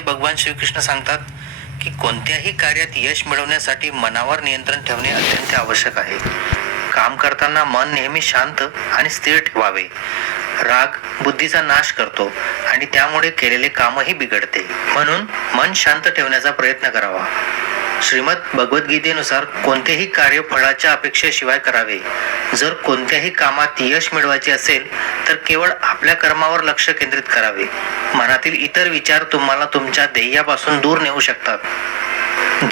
भगवान श्रीकृष्ण सांगतात की कोणत्याही कार्यात यश मिळवण्यासाठी मनावर नियंत्रण ठेवणे अत्यंत आवश्यक आहे. काम करताना मन नेहमी शांत आणि स्थिर ठेवावे. राग बुद्धीचा नाश करतो आणि त्यामुळे केलेले कामही बिघडते. म्हणून मन शांत ठेवण्याचा प्रयत्न करावा. श्रीमद भगवद्गीतेनुसार कोणतेही कार्य फळाच्या अपेक्षेशिवाय करावे. जर कोणत्याही कामात यश मिळवायचे असेल तर केवळ आपल्या कर्मावर लक्ष केंद्रित करावे. मनातील इतर विचार तुम्हाला तुमच्या ध्येयापासून दूर नेऊ शकतात.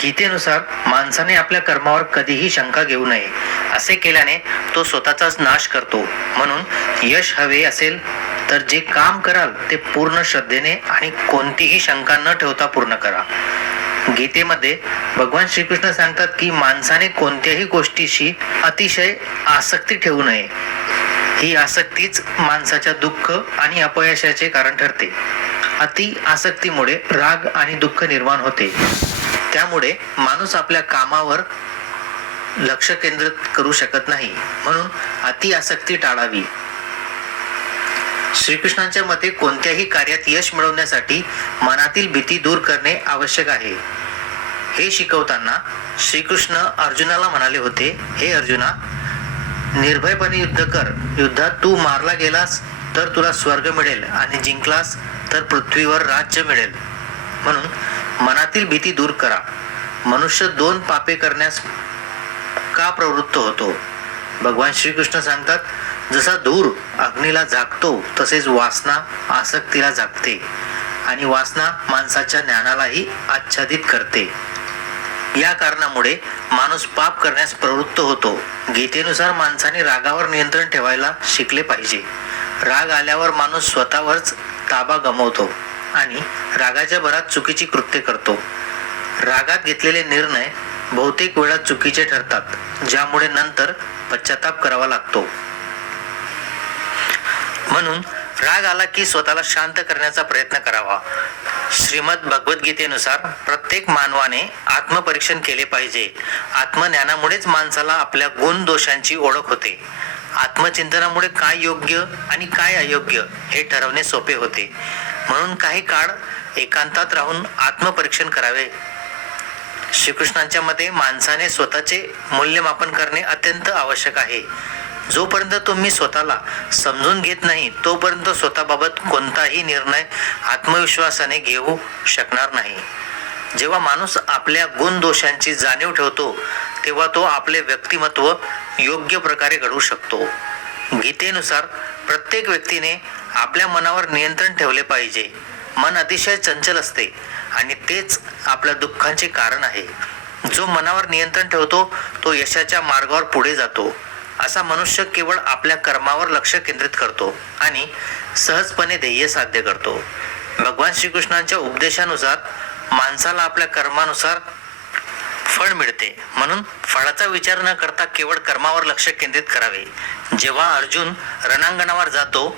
गीतेनुसार माणसाने आपल्या कर्मावर कधीही शंका घेऊ नये. असे केल्याने तो स्वतःचाच नाश करतो. म्हणून यश हवे असेल तर जे काम कराल ते पूर्ण श्रद्धेने आणि कोणतीही शंका न ठेवता पूर्ण करा. गीतेमध्ये भगवान श्रीकृष्ण सांगतात की माणसाने कोणत्याही गोष्टीशी अतिशय आसक्ती ठेवू नये. ही आसक्तीच माणसाच्या दुःख आणि अपयशाचे कारण ठरते. अति आसक्तीमुळे राग आणि दुःख निर्माण होते. त्यामुळे माणूस आपल्या कामावर लक्ष केंद्रित करू शकत नाही. म्हणून अति आसक्ती टाळावी. श्रीकृष्णांच्या मते कोणत्याही कार्यात यश मिळवण्यासाठी मनातील भीती दूर करणे आवश्यक आहे. हे शिकवताना श्रीकृष्ण अर्जुनाला म्हणाले होते, हे अर्जुना, निर्भयपणे युद्ध कर. युद्धात तू मारला गेलास तर तुला स्वर्ग मिळेल आणि जिंकलास तर पृथ्वीवर राज्य मिळेल. म्हणून मनातील भीती दूर करा. मनुष्य दोन पापे करण्यास का प्रवृत्त होतो? भगवान श्रीकृष्ण सांगतात, जसा धूर अग्नीला झाकतो तसेच वासना आसक्तीला झाकते आणि वासना माणसाच्या ज्ञानालाही आच्छादित करते. या कारणामुळे माणूस पाप करण्यास प्रवृत्त होतो. गीतेनुसार माणसाने रागावर नियंत्रण ठेवायला शिकले पाहिजे. राग आल्यावर माणूस स्वतःवरच ताबा गमावतो आणि रागाच्या भरात चुकीची कृत्य करतो. रागात घेतलेले निर्णय बहुतेक वेळा चुकीचे ठरतात, ज्यामुळे नंतर पश्चाताप करावा लागतो. म्हणून राग आला की स्वतःला शांत करण्याचा प्रयत्न करावा. श्रीमद भगवद्गीतेनुसार प्रत्येक मानवाने आत्मपरीक्षण केले पाहिजे. आत्मज्ञानामुळेच माणसाला आपल्या गुण दोषांची ओळख होते. आत्मचिंतनामुळे काय योग्य आणि काय अयोग्य हे ठरवणे सोपे होते. म्हणून काही काळ एकांतात राहून आत्मपरीक्षण करावे. श्रीकृष्णांच्या मते माणसाने स्वतःचे मूल्यमापन करणे अत्यंत आवश्यक आहे. जोपर्यंत तुम्ही स्वतःला समजून घेत नाही तोपर्यंत स्वतःबाबत कोणताही निर्णय आत्मविश्वासाने घेऊ शकणार नाही. जेव्हा माणूस आपल्या गुण दोषांची जाणीव ठेवतो तेव्हा तो आपले व्यक्तिमत्व योग्य प्रकारे घडवू शकतो. गीतेनुसार प्रत्येक व्यक्तीने आपल्या मनावर नियंत्रण ठेवले पाहिजे. मन अतिशय चंचल असते आणि तेच आपल्या दुःखांचे कारण आहे. जो मनावर नियंत्रण ठेवतो तो यशाच्या मार्गावर पुढे जातो. असा मनुष्य केवळ आपल्या कर्मावर लक्ष केंद्रित करतो आणि सहजपणे ध्येय साध्य करतो. भगवान श्रीकृष्णांच्या उपदेशानुसार माणसाला आपल्या कर्मानुसार फळ मिळते. म्हणून फळाचा विचार न करता केवळ कर्मावर लक्ष केंद्रित करावे. जेव्हा अर्जुन रणांगणावर जातो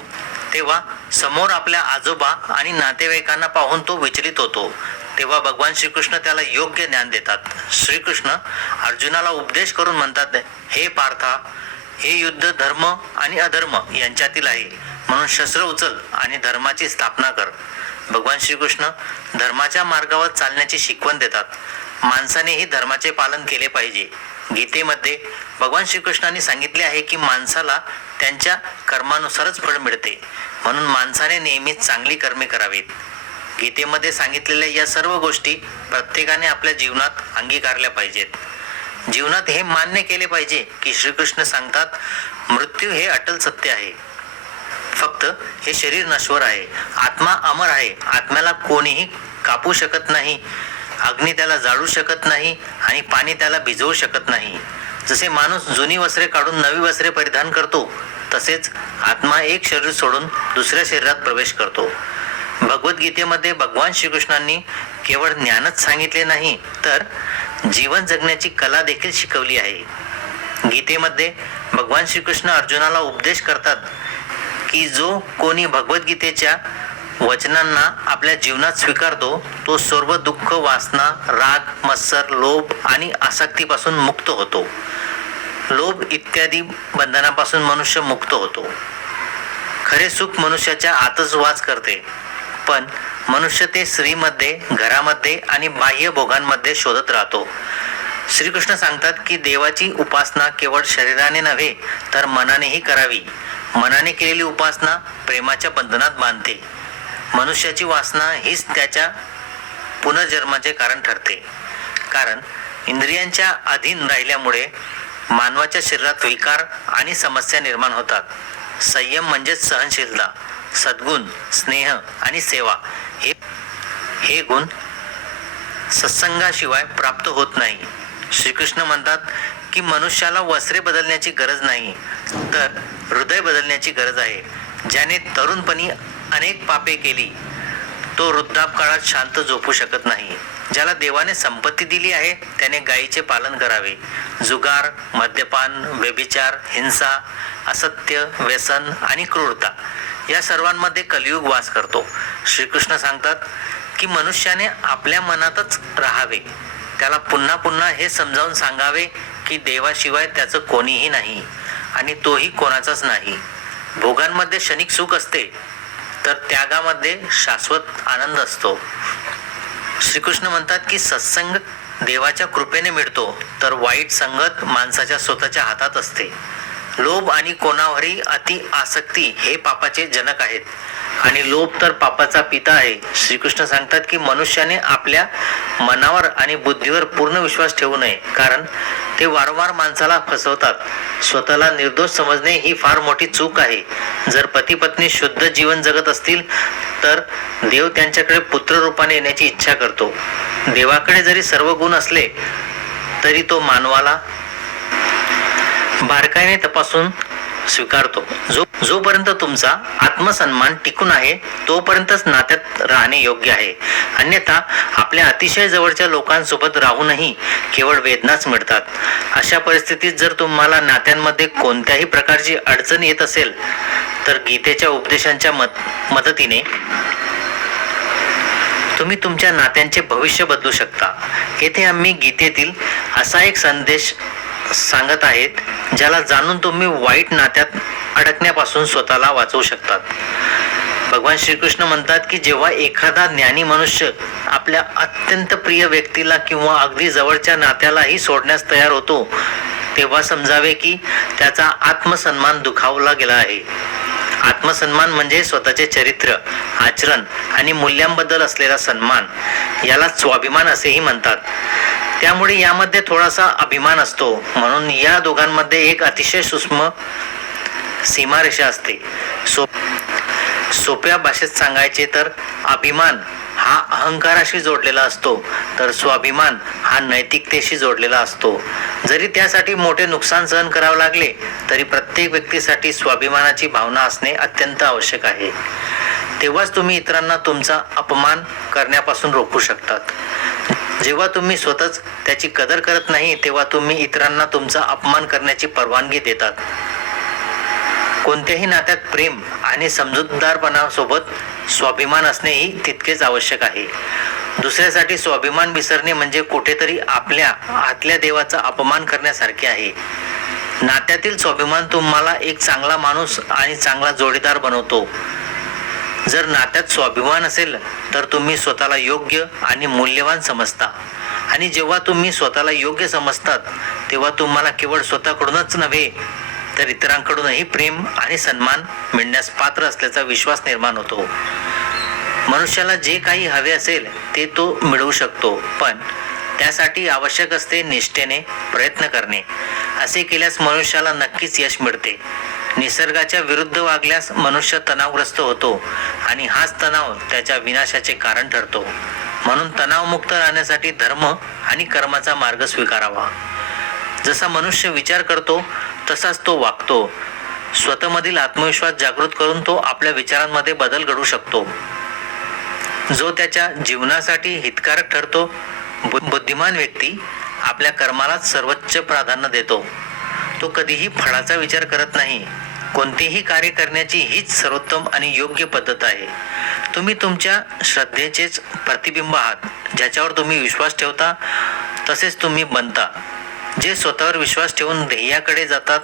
तेव्हा समोर आपल्या आजोबा आणि नातेवाईकांना पाहून तो विचलित होतो. तेव्हा भगवान श्रीकृष्ण त्याला योग्य ज्ञान देतात. श्रीकृष्ण अर्जुनाला उपदेश करून म्हणतात, हे पार्था, हे युद्ध धर्म आणि अधर्म यांच्यातील आहे. म्हणून शस्त्र उचल आणि धर्माची स्थापना कर. भगवान श्रीकृष्ण धर्माच्या मार्गावर चालण्याची शिकवण देतात. माणसानेही धर्माचे पालन केले पाहिजे. गीतेमध्ये भगवान श्रीकृष्णांनी सांगितले आहे की माणसाला त्यांच्या कर्मानुसारच फळ मिळते. म्हणून माणसाने नेहमीच चांगली कर्मे करावीत. गीतेमध्ये सांगितलेल्या या सर्व गोष्टी प्रत्येकाने आपल्या जीवनात अंगीकारल्या पाहिजेत. जीवनात हे मान्य केले पाहिजे की श्रीकृष्ण सांगतात, मृत्यू हे अटल सत्य आहे. फक्त हे शरीर नश्वर आहे. आत्मा अमर आहे. आत्म्याला कोणीही कापू शकत नाही. अग्नी त्याला जाळू शकत नाही आणि पाणी त्याला भिजवू शकत नाही. जसे माणूस जुनी वस्त्रे काढून नवी वस्त्रे परिधान करतो तसेच आत्मा एक शरीर सोडून दुसऱ्या शरीरात प्रवेश करतो. भगवद्गीतेमध्ये भगवान श्रीकृष्णांनी केवळ ज्ञानच सांगितले नाही तर जीवन जगण्याची कला देखील शिकवली आहे. गीतेमध्ये भगवान श्रीकृष्ण अर्जुनाला उपदेश करतात की जो कोणी भगवद्गीतेच्या वचनांना आपल्या जीवनात स्वीकारतो तो सर्व दुःख, वासना, राग, मत्सर, लोभ आणि आसक्तीपासून मुक्त होतो. लोभ इत्यादी बंधनापासून मनुष्य मुक्त होतो. खरे सुख मनुष्याच्या आतच वास करते, पण मनुष्य ते स्त्रीमध्ये, घरामध्ये आणि बाह्य भोगांमध्ये शोधत राहतो. श्रीकृष्ण सांगतात की देवाची उपासना केवळ शरीराने नव्हे तर मनानेही करावी. मनाने केलेली उपासना प्रेमाच्या बंधनात बांधते. मनुष्याची वासना हीच त्याच्या पुनर्जन्माचे कारण ठरते. कारण इंद्रियांच्या अधीन राहिल्यामुळे मानवाच्या शरीरात विकार आणि समस्या निर्माण होतात. संयम म्हणजेच सहनशीलता, सद्गुण, स्नेह आणि सेवा हे गुण सत्संगाशिवाय प्राप्त होत नाही. श्रीकृष्ण म्हणतात की मनुष्याला वस्त्रे बदलण्याची गरज नाही तर हृदय बदलण्याची गरज आहे. ज्याने तरुणपणी अनेक पापे केली तो वृद्धापकाळात शांत झोपू शकत नाही. ज्याला देवाने संपत्ती दिली आहे त्याने गायीचे पालन करावे. जुगार, मद्यपान, व्यभिचार, हिंसा, असत्य, व्यसन आणि क्रूरता या सर्वांमध्ये कलियुग वास करतो. श्रीकृष्ण सांगतात की मनुष्याने आपल्या मनातच राहावे. त्याला पुन्हा पुन्हा हे समजावून सांगावे की देवाशिवाय त्याचं कोणीही नाही आणि तोही कोणाचाच नाही. भोगांमध्ये क्षणिक सुख असते तर त्यागामध्ये शाश्वत आनंद असतो. श्रीकृष्ण म्हणतात की सत्संग देवाच्या कृपेने मिळतो तर वाईट संगत माणसाच्या स्वतःच्या हातात असते. लोभ आणि कोणावरही अति आसक्ती हे पापाचे जनक आहेत आणि लोभ तर पापाचा पिता आहे. श्रीकृष्ण सांगतात की मनुष्याने आपल्या मनावर आणि बुद्धीवर पूर्ण विश्वास ठेवू नये कारण ते वारंवार माणसाला फसवतात. स्वतःला निर्दोष समजणे ही फार मोठी चूक आहे. जर पती पत्नी शुद्ध जीवन जगत असतील तर देव त्यांच्याकडे पुत्र रूपाने येण्याची इच्छा करतो. देवाकडे जरी सर्व गुण असले तरी तो मानवाला बारकाईने तपासून स्वीकारतो. जोपर्यंत तुमचा आत्मसन्मान टिकून आहे तोपर्यंतच नात्यात राहणे योग्य आहे. अन्यथा आपल्या अतिशय जवळच्या लोकांसोबत राहूनही केवळ वेदनाच मिळतात. अशा परिस्थितीत जर तुम्हाला नात्यांमध्ये कोणत्याही प्रकारची अडचण येत असेल तर गीतेच्या उपदेशांच्या मदतीने तुम्ही तुमच्या नात्यांचे भविष्य बदलू शकता. येथे आम्ही गीतेतील असा एक संदेश सांगत आहेत ज्याला जाणून तुम्ही वाईट नात्यात अडकण्यापासून स्वतःला वाचवू शकतात. भगवान श्रीकृष्ण म्हणतात की जेव्हा एखादा ज्ञानी मनुष्य आपल्या अत्यंत प्रिय व्यक्तीला किंवा अगदी जवळच्या नात्यालाही सोडण्यास तयार होतो तेव्हा समजावे की त्याचा आत्मसन्मान दुखावला गेला आहे. आत्मसन्मान म्हणजे स्वतःचे चरित्र, आचरण आणि मूल्यांबद्दल असलेला सन्मान. याला स्वाभिमान असेही म्हणतात. त्यामुळे यामध्ये थोडासा अभिमान असतो. म्हणून या दोघांमध्ये एक अतिशय सूक्ष्म सीमारेषा असते. सोप्या भाषेत सांगायचे तर अभिमान हा अहंकाराशी जोडलेला असतो तर स्वाभिमान हा नैतिकतेशी जोडलेला असतो. जरी त्यासाठी मोठे नुकसान सहन करावे लागले तरी प्रत्येक व्यक्तीसाठी स्वाभिमानाची भावना असणे अत्यंत आवश्यक आहे. तेव्हाच तुम्ही इतरांना तुमचा अपमान करण्यापासून रोखू शकतात. जेव्हा तुम्ही स्वतःच त्याची कदर करत नाही तेव्हा तुम्ही इतरांना तुमचा अपमान करण्याची परवानगी देतात. कोणत्याही नात्यात प्रेम आणि समजूतदारपणासोबत स्वाभिमान असणेही तितकेच आवश्यक आहे. दुसऱ्यासाठी स्वाभिमान विसरणे म्हणजे कुठेतरी आपल्या आतल्या देवाचा अपमान करण्यासारखे आहे. नात्यातील स्वाभिमान तुम्हाला एक चांगला माणूस आणि चांगला जोडीदार बनवतो. जर नात्यात स्वाभिमान असेल तर तुम्ही स्वतःला योग्य आणि मूल्यवान समजता आणि जेव्हा तुम्ही स्वतःला योग्य समजतात तेव्हा तुम्हाला केवळ स्वतःकडूनच नव्हे तर इतरांकडूनही प्रेम आणि सन्मान मिळण्यास पात्र असल्याचा विश्वास निर्माण होतो. मनुष्याला जे काही हवे असेल ते तो मिळवू शकतो पण त्यासाठी आवश्यक असते निष्ठेने प्रयत्न करणे. असे केल्यास मनुष्याला नक्कीच यश मिळते. निसर्गाच्या विरुद्ध वागल्यास मनुष्य तणावग्रस्त होतो आणि हाच तणाव त्याच्या विनाशाचे कारण ठरतो. म्हणून तणावमुक्त राहण्यासाठी धर्म आणि कर्माचा मार्ग स्वीकारावा. जसा मनुष्य विचार करतो तसाच तो वागतो. स्वतःमधील आत्मविश्वास जागृत करून तो आपल्या विचारांमध्ये बदल घडवू शकतो जो त्याच्या जीवनासाठी हितकारक ठरतो. बुद्धिमान व्यक्ती आपल्या कर्मालाच सर्वोच्च प्राधान्य देतो. तो कधीही फळाचा विचार करत नाही. कोणतेही कार्य करण्याची हीच सर्वोत्तम आणि योग्य पद्धत आहे. तुम्ही तुमच्या श्रद्धेचेच प्रतिबिंब आहात. ज्याच्यावर तुम्ही विश्वास ठेवता तसेच तुम्ही बनता. जे स्वतःवर विश्वास ठेवून ध्येयाकडे जातात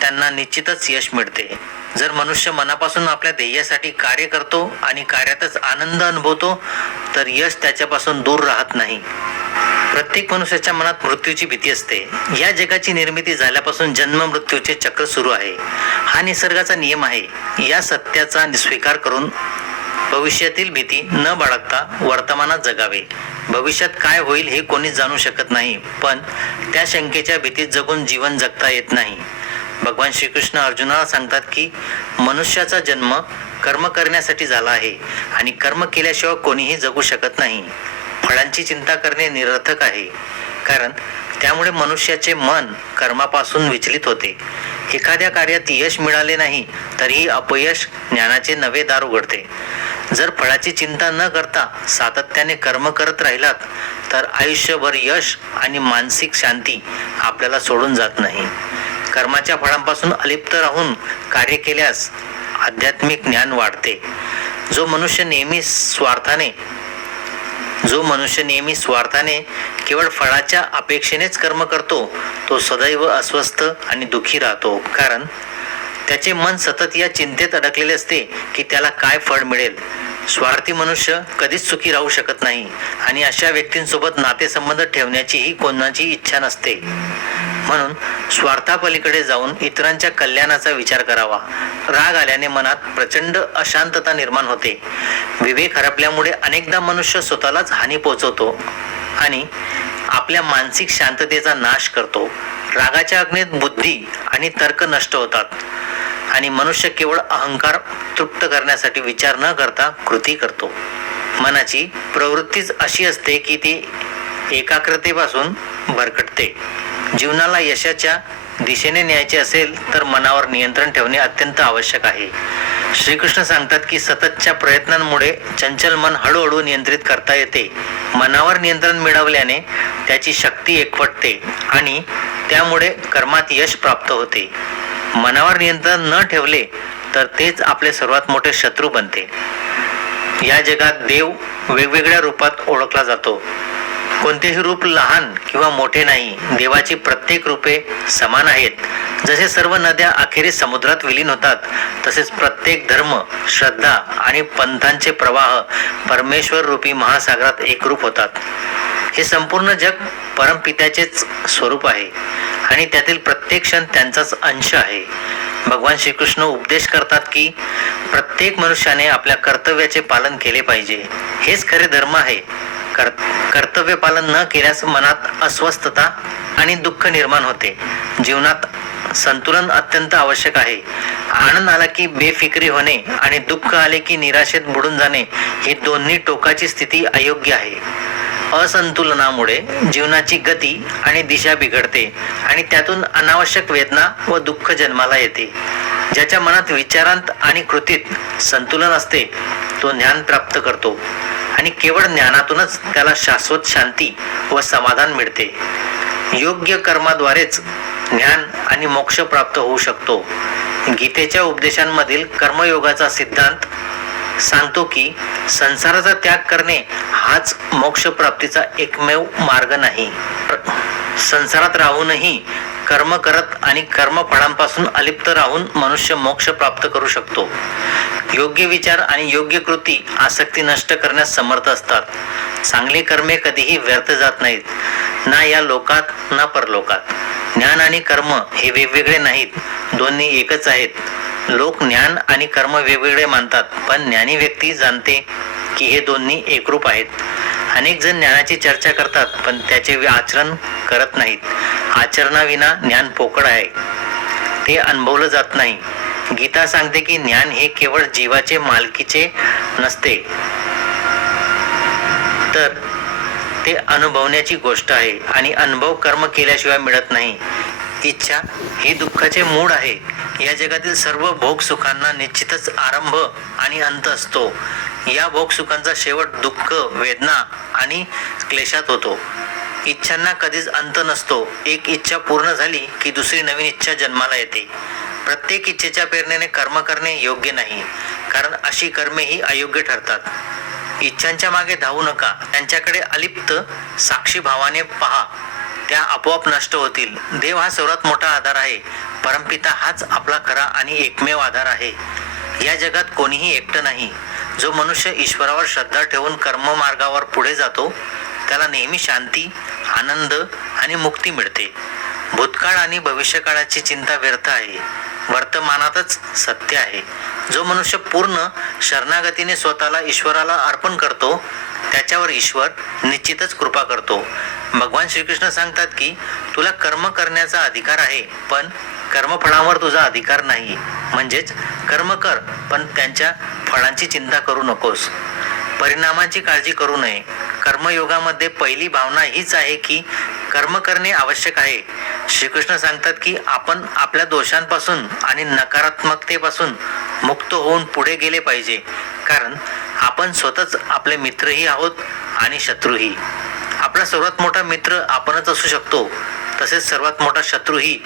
त्यांना निश्चितच यश मिळते. जर मनुष्य मनापासून आपल्या ध्येयासाठी कार्य करतो आणि कार्यातच आनंद अनुभवतो तर यश त्याच्यापासून दूर राहत नाही. प्रत्येक मनुष्याच्या मनात मृत्यूची भीती असते. या जगाची निर्मिती झाल्यापासून जन्म मृत्यूचे चक्र सुरू आहे. हा निसर्गाचा नियम आहे. या सत्याचा स्वीकार करून भविष्यातील भीती न बाळगता वर्तमानात जगावे. भविष्यात काय होईल हे कोणीच जाणू शकत नाही, पण त्या शंकेच्या भीतीत जगून जीवन जगता येत नाही. भगवान श्रीकृष्ण अर्जुनाला सांगतात की मनुष्याचा जन्म कर्म करण्यासाठी झाला आहे आणि कर्म केल्याशिवाय कोणीही जगू शकत नाही. फळांची चिंता करणे निरर्थक आहे, कारण त्यामुळे मनुष्याचे मन कर्मापासून विचलित होते. एखाद्या कार्यात यश मिळाले नाही तरीही अपयश ज्ञानाचे नवे दार उघडते. जर फळाची चिंता न करता सातत्याने कर्म करत राहिलात तर आयुष्यभर यश आणि मानसिक शांती आपल्याला सोडून जात नाही. कर्माच्या फळांपासून अलिप्त राहून कार्य केल्यास आध्यात्मिक ज्ञान वाढते. जो मनुष्य नेहमी स्वार्थाने केवळ फळाच्या अपेक्षेनेच कर्म करतो तो सदैव अस्वस्थ आणि दुःखी राहतो, कारण त्याचे मन सतत या चिंतेत अडकलेले असते की त्याला काय फळ मिळेल. स्वार्थी मनुष्य कधीच सुखी राहू शकत नाही आणि अशा व्यक्तींसोबत नातेसंबंध ठेवण्याचीही कोणाची इच्छा नसते. म्हणून स्वार्थापलीकडे जाऊन इतरांच्या कल्याणाचा विचार करावा. राग आल्याने मनात प्रचंड अशांतता निर्माण होते. विवेक हरपल्यामुळे अनेकदा मनुष्य स्वतःलाच हानी पोहोचवतो आणि आपल्या मानसिक शांततेचा नाश करतो. रागाच्या अग्नीत बुद्धी आणि तर्क नष्ट होतात आणि मनुष्य केवळ अहंकार तृप्त करण्यासाठी विचार न करता कृती करतो. मनाची प्रवृत्तीच अशी असते की ती एकाग्रतेपासून भरकटते. जीवनाला यशाच्या दिशेने न्यायचे असेल तर मनावर नियंत्रण ठेवणे अत्यंत आवश्यक आहे. श्रीकृष्ण सांगतात की सततच्या प्रयत्नांमुळे चंचल मन हळूहळू नियंत्रित करता येते. मनावर नियंत्रण मिळवल्याने त्याची शक्ती एकवटते आणि त्यामुळे कर्मात यश प्राप्त होते. मनावर नियंत्रण न ठेवले तर तेच आपले सर्वात मोठे शत्रू बनते. या जगात देव वेगवेगळ्या रूपात ओळखला जातो. कोणतेही रूप लहान किंवा मोठे नाही. देवाची प्रत्येक रूपे समान आहेत. जसे सर्व नद्या अखेरीस समुद्रात विलीन होतात, तसेच प्रत्येक धर्म, श्रद्धा आणि पंथांचे प्रवाह परमेश्वर रूपी महासागरात एकरूप होतात. हे संपूर्ण जग परमपित्याचेच स्वरूप आहे आणि त्यातील प्रत्येक क्षण त्यांचाच अंश आहे. भगवान श्रीकृष्ण उपदेश करतात की प्रत्येक मनुष्याने आपल्या कर्तव्याचे पालन केले पाहिजे. हेच खरे धर्म आहे. कर्तव्य पालन न केल्यास मनात अस्वस्थता आणि दुःख निर्माण होते. जीवनात संतुलन अत्यंत आवश्यक आहे. आनंद आला की बेफिक्री होणे आणि दुःख आले की निराशेत बुडून जाणे ही दोन्ही टोकाची स्थिती अयोग्य आहे. असंतुलनामुळे जीवनाची गती आणि दिशा बिघडते आणि त्यातून अनावश्यक वेदना व दुःख जन्माला येते. ज्याच्या मनात विचारांत आणि कृतीत संतुलन असते तो ज्ञान प्राप्त करतो आणि केवळ ज्ञानातूनच त्याला शाश्वत शांती व समाधान मिळते. योग्य कर्माद्वारेच ज्ञान आणि मोक्ष प्राप्त होऊ शकतो. गीतेच्या उपदेशांमधील कर्मयोगाचा सिद्धांत सांगतो की संसाराचा त्याग करणे हाच मोक्ष प्राप्तीचा एकमेव मार्ग नाही. संसारात राहूनही कर्म करत आणि कर्मफळांपासून अलिप्त राहून मनुष्य मोक्ष प्राप्त करू शकतो. योग्य विचार आणि योग्य कृती आसक्ती नष्ट करण्यास समर्थ असतात. चांगली कर्मे कधीही व्यर्थ जात नाहीत, ना या लोकात ना परलोकात. ज्ञान आणि कर्म हे वेगवेगळे नाहीत, दोन्ही एकच आहेत. लोक ज्ञान आणि कर्म वेगवेगळे मानतात, पण ज्ञानी व्यक्ती जाणते की हे दोन्ही एकरूप आहेत. अनेक जण ज्ञानाची चर्चा करतात पण त्याचे आचरण करत नाहीत. आचरणाविना ज्ञान पोकळ आहे, ते अनुभवलं जात नाही. गीता सांगते की ज्ञान हे केवळ जीवाचे मालकीचे नसते, तर ते अनुभवण्याची गोष्ट आहे आणि अनुभव कर्म केल्याशिवाय मिळत नाही. इच्छा ही दुःखाचे मूळ आहे. या जगातील सर्व भोग सुखांना निश्चितच आरंभ आणि अंत असतो. या भोग सुखांचा शेवट दुःख, वेदना आणि क्लेशात होतो. इच्छांना कधीच अंत नसतो. एक इच्छा पूर्ण झाली की दुसरी नवीन इच्छा जन्माला येते. प्रत्येक इच्छेच्या प्रेरणेने कर्म करणे योग्य नाही, कारण अशी कर्मे ही अयोग्य ठरतात. इच्छांच्या मागे धावू नका, त्यांच्याकडे अलिप्त साक्षी भावाने पहा, त्या आपोआप नष्ट होतील. देव हा सर्वात मोठा आधार आहे, परमपिता हाच आपला खरा आणि एकमेव आधार आहे. या जगात कोणीही एकटं नाही. जो मनुष्य ईश्वरावर श्रद्धा ठेवून कर्ममार्गावर पुढे जातो त्याला नेहमी शांती, आनंद आणि मुक्ती मिळते. भूतकाळ आणि भविष्यकाळाची चिंता व्यर्थ आहे. वर्तमानातच सत्य आहे. जो मनुष्य पूर्ण शरणागतीने स्वतःला ईश्वराला अर्पण करतो त्याच्यावर ईश्वर निश्चितच कृपा करतो. भगवान श्रीकृष्ण सांगतात की तुला कर्म करण्याचा अधिकार आहे, पण कर्मफळांवर तुझा अधिकार नाही. म्हणजेच कर्म कर, पण त्यांच्या फळांची चिंता करू नकोस. परिणामांची काळजी करू नये. कर्मयोगामध्ये पहिली भावना हीच आहे की कर्म करणे आवश्यक आहे. श्रीकृष्ण सांगतात की आपण आपल्या दोषांपासून आणि नकारात्मकतेपासून मुक्त होऊन पुढे गेले पाहिजे, कारण आपण स्वतःच आपले मित्रही आहोत आणि शत्रूही. आपला सर्वात मोठा मित्र आपणच असू शकतो, तसेच सर्वात मोठा शत्रूही.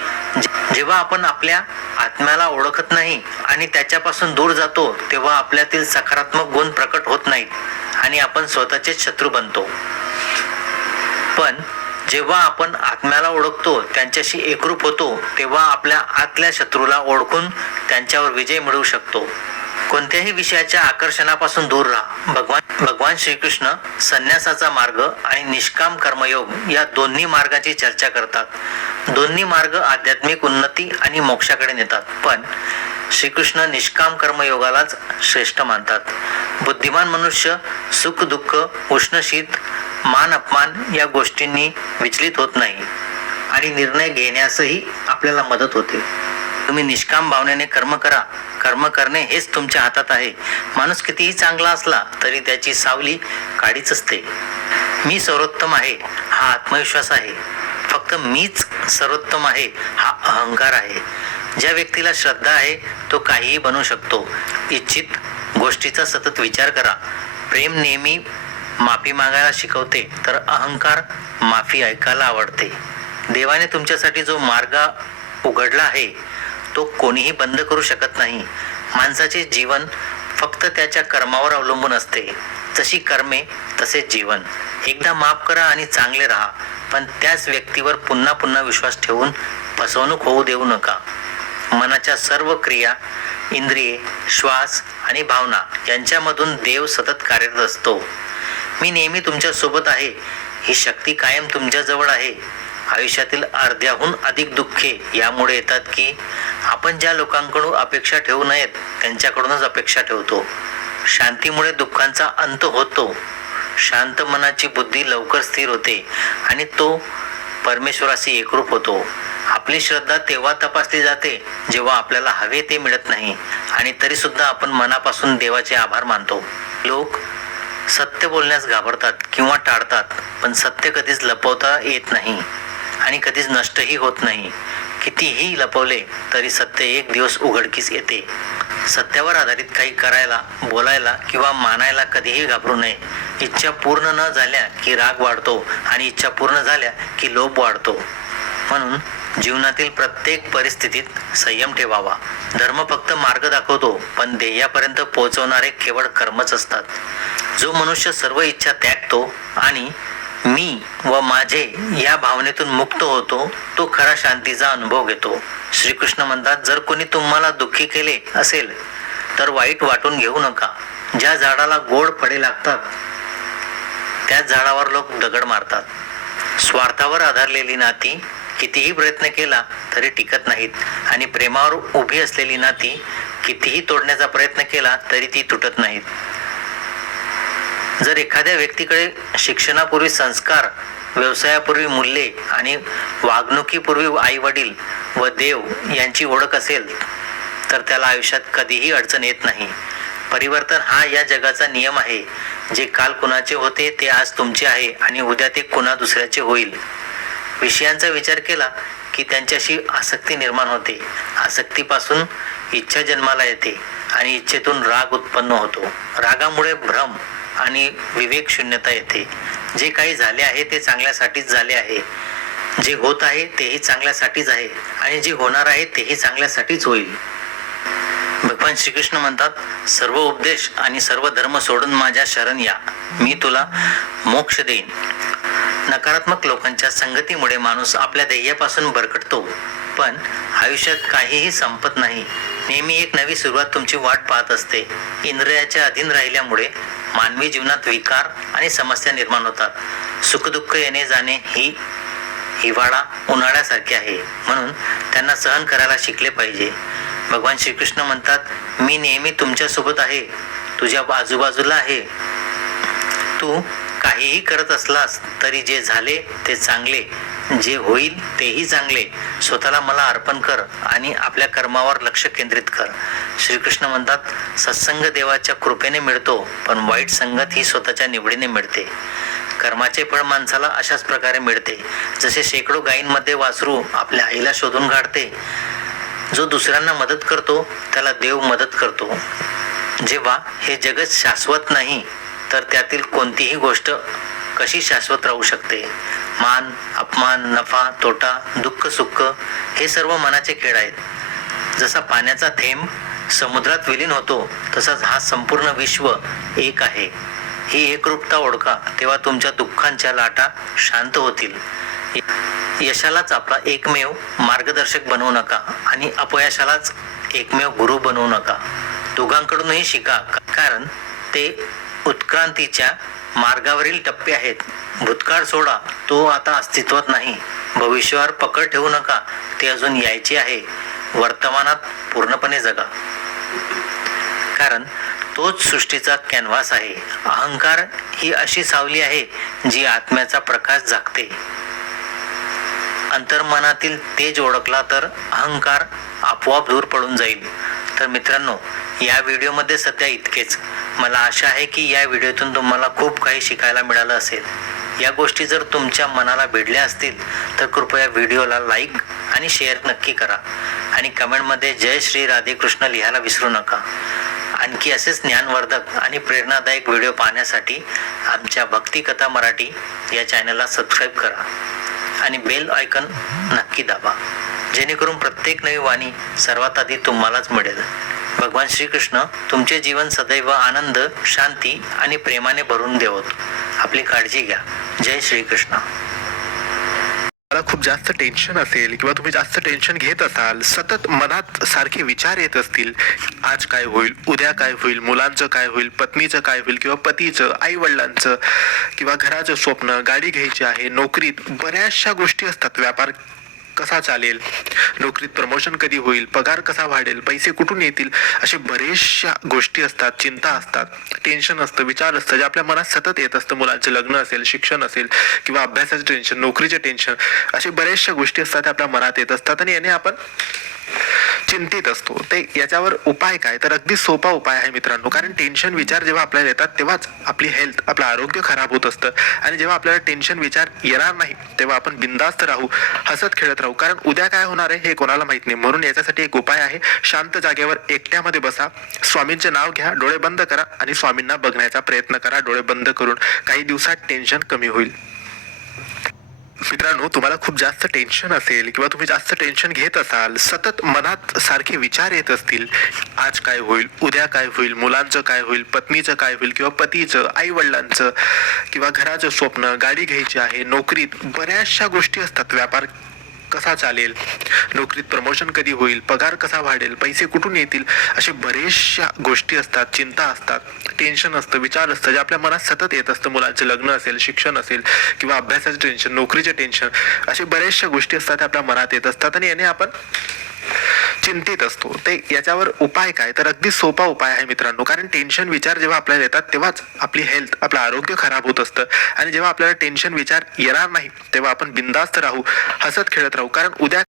जेव्हा आपण आपल्या आत्म्याला ओळखत नाही आणि त्याच्यापासून दूर जातो तेव्हा आपल्यातील सकारात्मक गुण प्रकट होत नाहीत आणि आपण स्वतःचेच शत्रू बनतो. पण जेव्हा आपण आत्म्याला ओळखतो, त्यांच्याशी एकरूप होतो, तेव्हा आपल्या आतल्या शत्रूला ओळखून त्यांच्यावर विजय मिळवू शकतो. कोणत्याही विषयाच्या आकर्षणापासून दूर राहा. भगवान श्रीकृष्ण संन्यासाचा मार्ग आणि निष्काम कर्मयोग या दोन्ही मार्गाची चर्चा करतात. दोन्ही मार्ग आध्यात्मिक उन्नती आणि मोक्षाकडे नेतात, पण श्रीकृष्ण निष्काम कर्मयोगालाच श्रेष्ठ मानतात. बुद्धिमान मनुष्य सुख दुःख, उष्ण शीत, मान अपमान या गोष्टींनी विचलित होत नाही आणि निर्णय घेण्यासही आपल्याला मदत होते. तुम्ही निष्काम भावनेने कर्म करा. कर्म करणे हेच तुमच्या हातात आहे. माणूस कितीही चांगला असला तरी त्याची सावली काळीच असते. मी सर्वोत्तम आहे हा आत्मविश्वास आहे. फक्त मीच सर्वोत्तम आहे हा अहंकार आहे. ज्या व्यक्तीला श्रद्धा आहे तो काहीही बनू शकतो. इच्छित गोष्टीचा सतत विचार करा. प्रेम नेहमी माफी मागायला शिकवते, तर अहंकार माफी ऐकायला आवडते. देवाने तुमच्यासाठी जो मार्ग उघडला आहे तो कोणीही बंद करू शकत नाही. माणसाचे जीवन फक्त त्याच्या कर्मावर अवलंबून असते. जशी कर्मे तसेच जीवन. एकदा माफ करा आणि चांगले राहा, पण त्याच व्यक्तीवर पुन्हा पुन्हा विश्वास ठेवून फसवणूक होऊ देऊ नका. मनाच्या सर्व क्रिया, इंद्रिये, श्वास आणि भावना यांच्यामधून देव सतत कार्यरत असतो. मी नेहमी तुमच्या सोबत आहे ही शक्ती कायम तुमच्या जवळ आहे. आयुष्यातील अर्ध्याहून अधिक दुःखे यामुळे येतात की आपण ज्या लोकांकडून अपेक्षा ठेवू नयेत त्यांच्याकडूनच अपेक्षा ठेवतो. शांतीमुळे दुःखांचा अंत होतो. शांत मनाची बुद्धी लवकर स्थिर होते आणि तो परमेश्वराशी एकरूप होतो. आपली श्रद्धा तेव्हा तपासली जाते जेव्हा आपल्याला हवे ते मिळत नाही आणि तरी सुद्धा आपण मनापासून देवाचे आभार मानतो. लोक सत्य बोलण्यास घाबरतात किंवा टाळतात, पण सत्य कधीच लपवता येत नाही आणि कधीच नष्टही होत नाही. कितीही लपवले तरी सत्य एक दिवस उघडकीस येते. सत्यावर आधारित काही करायला, बोलायला किंवा मानायला कधीही घाबरू नये. इच्छा पूर्ण न झाल्या की राग वाढतो आणि इच्छा पूर्ण झाल्या की लोभ वाढतो. म्हणून जीवनातील प्रत्येक परिस्थितीत संयम ठेवावा. धर्म फक्त मार्ग दाखवतो, पण ध्येयापर्यंत पोहोचवणारे केवळ कर्मच असतात. जो मनुष्य सर्व इच्छा त्यागतो आणि मी व माझे या भावनेतून मुक्त होतो तो खरा शांतीचा अनुभव घेतो. श्रीकृष्ण म्हणतात, जर कोणी तुम्हाला दुःखी केले असेल तर वाईट वाटून घेऊ नका. ज्या झाडाला गोड फळे लागतात त्याच झाडावर लोक दगड मारतात. स्वार्थावर आधारलेली नाती कितीही प्रयत्न केला तरी टिकत नाहीत आणि प्रेमावर उभी असलेली नाती कितीही तोडण्याचा प्रयत्न केला तरी ती तुटत नाहीत. जर एखाद्या व्यक्तीकडे शिक्षणापूर्वी संस्कार, व्यवसायापूर्वी मूल्ये आणि वागणुकीपूर्वी आई वडील व देव यांची ओळख असेल तर त्याला आयुष्यात कधीही अडचण येत नाही. परिवर्तन हा या जगाचा नियम आहे. जे काल कुणाचे होते ते आज तुमचे आहे आणि उद्या ते कुणा दुसऱ्याचे होईल. विषयांचा विचार केला की त्यांच्याशी आसक्ती निर्माण होते. आसक्तीपासून इच्छा जन्माला येते आणि इच्छेतून राग उत्पन्न होतो. रागामुळे भ्रम आणि विवेक शून्यता येते. जे काही झाले आहे ते चांगल्यासाठीच झाले आहे. जे होत आहे तेही चांगल्यासाठीच आहे आणि जे होणार आहे तेही चांगल्यासाठीच होईल. भगवान श्रीकृष्ण म्हणतात, सर्व उपदेश आणि सर्व धर्म सोडून माझ्या शरण या, मी तुला मोक्ष देईन. नकारात्मक लोकांच्या संगतीमुळे माणूस आपल्या ध्येयापासून भरकटतो. पण आयुष्यात काहीही संपत नाही. नेहमी एक नवी सुरुवात तुमची वाट पाहत असते. इंद्रियाच्या अधीन राहिल्यामुळे मानवी जीवनात विकार आणि समस्या निर्माण होतात. सुखदुःख येणे जाणे ही हिवाळा उन्हाळ्यासारखे आहे, म्हणून त्यांना सहन करायला शिकले पाहिजे. भगवान श्रीकृष्ण म्हणतात, मी नेहमी तुमच्यासोबत आहे, तुझ्या आजूबाजूला आहे. तू काहीही करत असलास तरी जे झाले ते चांगले, जे होईल तेही चांगले. स्वतःला मला अर्पण कर आणि आपल्या कर्मावर लक्ष केंद्रित कर. श्रीकृष्ण म्हणतात, सत्संग देवाच्या कृपेने मिळतो, पण वाईट संगत ही स्वतःच्या निवडीने मिळते. कर्माचे फळ माणसाला अशाच प्रकारे मिळते, जसे शेकडो गायींमध्ये वासरू आपल्या आईला शोधून काढते. जो दुसऱ्यांना मदत करतो त्याला देव मदत करतो. जेव्हा हे जगत शाश्वत नाही, तर त्यातील कोणतीही गोष्ट कशी शाश्वत राहू शकते? मान, अपमान, नफा, तोटा, दुःख, सुख हे सर्व मनाचे खेळ आहेत. जसा पाण्याचा थेंब समुद्रात विलीन होतो, तसाच हा संपूर्ण विश्व एक आहे. ही एकरूपता ओळखा, तेव्हा तुमच्या दुःखांच्या लाटा शांत होतील. यशालाच आपला एकमेव मार्गदर्शक बनवू नका आणि अपयशालाच एकमेव गुरु बनवू नका. दोघांकडूनही शिका, कारण ते उत्क्रांतीच्या मार्गावरील टप्पे आहेत. भूतकाळ सोडा, तो आता अस्तित्वात नाही. भविष्यावर पकड ठेवू नका, ते अजून यायचे आहे. वर्तमानात पूर्णपणे जगा, कारण तोच सृष्टीचा कॅनव्हास आहे. अहंकार ही अशी सावली आहे जी आत्म्याचा प्रकाश झाकते. अंतर्मनातील तेज ओळखला तर अहंकार आपोआप दूर पळून जाईल. तर मित्रांनो, या व्हिडिओमध्ये सध्या इतकेच. मला आशा आहे की या व्हिडिओतून तुम्हाला खूप काही शिकायला मिळालं असेल. या गोष्टी जर तुमच्या मनाला भिडल्या असतील तर कृपया व्हिडिओला लाईक आणि शेअर नक्की करा आणि कमेंटमध्ये जय श्री राधे कृष्ण लिहायला विसरू नका. आणखी असेच ज्ञानवर्धक आणि प्रेरणादायक व्हिडिओ पाहण्यासाठी आमच्या भक्तिकथा मराठी या चॅनलला सबस्क्राईब करा आणि बेल आयकॉन नक्की दाबा, जेणेकरून प्रत्येक नवी वाणी सर्वात आधी तुम्हालाच मिळेल. भगवान श्रीकृष्ण तुमचे जीवन सदैव आनंद, शांती आणि प्रेमाने भरून देवोत. आपली काळजी घ्या. जय श्रीकृष्ण. मला खूप जास्त टेन्शन असेल किंवा तुम्ही जास्त टेन्शन घेत असाल, सतत मनात सारखे विचार येत असतील, आज काय होईल, उद्या काय होईल, मुलांचं काय होईल, पत्नीचं काय होईल किंवा पतीचं, आई वडिलांचं किंवा घराचं स्वप्न, गाडी घ्यायची आहे, नोकरीत बऱ्याचशा गोष्टी असतात. व्यापार कसा चालेल, नोकरीत प्रमोशन कधी होईल, पगार कसा वाढेल, पैसे कुठून येतील, असे बरेचशा गोष्टी असतात, चिंता असतात, टेन्शन असतं, विचार असतं, जे आपल्या मनात सतत येत असतं. मुलांचे लग्न असेल, शिक्षण असेल किंवा अभ्यासाचं टेन्शन, नोकरीचे टेन्शन, असे बरेचशा गोष्टी असतात आपल्या मनात येत असतात आणि याने आपण चिंतित असतो. ते याच्यावर उपाय काय? तर अगदी सोपा उपाय आहे मित्रांनो. कारण टेन्शन विचार जेव्हा आपल्याला येतात तेव्हाच आपली हेल्थ, आपलं आरोग्य खराब होत असतं. आणि जेव्हा आपल्याला टेन्शन विचार येणार नाही तेव्हा आपण बिंदास्त राहू, हसत खेळत राहू. कारण उद्या काय होणार आहे हे कोणाला माहित नाही. म्हणून याच्यासाठी एक उपाय आहे. शांत जागेवर एकट्यामध्ये बसा, स्वामींचे नाव घ्या, डोळे बंद करा आणि स्वामींना बघण्याचा प्रयत्न करा. डोळे बंद करून काही दिवसात टेन्शन कमी होईल. मित्रांनो, तुम्हाला खूप जास्त टेन्शन असेल किंवा तुम्ही जास्त टेन्शन घेत असाल, सतत मनात सारखे विचार येत असतील, आज काय होईल, उद्या काय होईल, मुलांचं काय होईल, पत्नीचं काय होईल किंवा पतीचं, आई वडिलांचं किंवा घराचं स्वप्न, गाडी घ्यायची आहे, नोकरीत बऱ्याचशा गोष्टी असतात. व्यापार कसा चालेल, नोकरीत प्रमोशन कधी होईल, पगार कसा वाढेल, पैसे कुठून येतील, असे बरेचशा गोष्टी असतात, चिंता असतात, टेन्शन असतं, विचार असतं, जे आपल्या मनात सतत येत असतं. मुलांचे लग्न असेल, शिक्षण असेल किंवा अभ्यासाचे टेन्शन, नोकरीचे टेन्शन, असे बरेचशा गोष्टी असतात आपल्या मनात येत असतात आणि याने आपण चिंतित असतो. ते याच्यावर उपाय काय? तर अगदी सोपा उपाय आहे मित्रांनो. कारण टेन्शन विचार जेव्हा आपल्याला येतात तेव्हाच आपली हेल्थ, आपलं आरोग्य खराब होत असतं. आणि जेव्हा आपल्याला टेन्शन विचार येणार नाही तेव्हा आपण बिंदास्त राहू, हसत खेळत राहू. कारण उद्या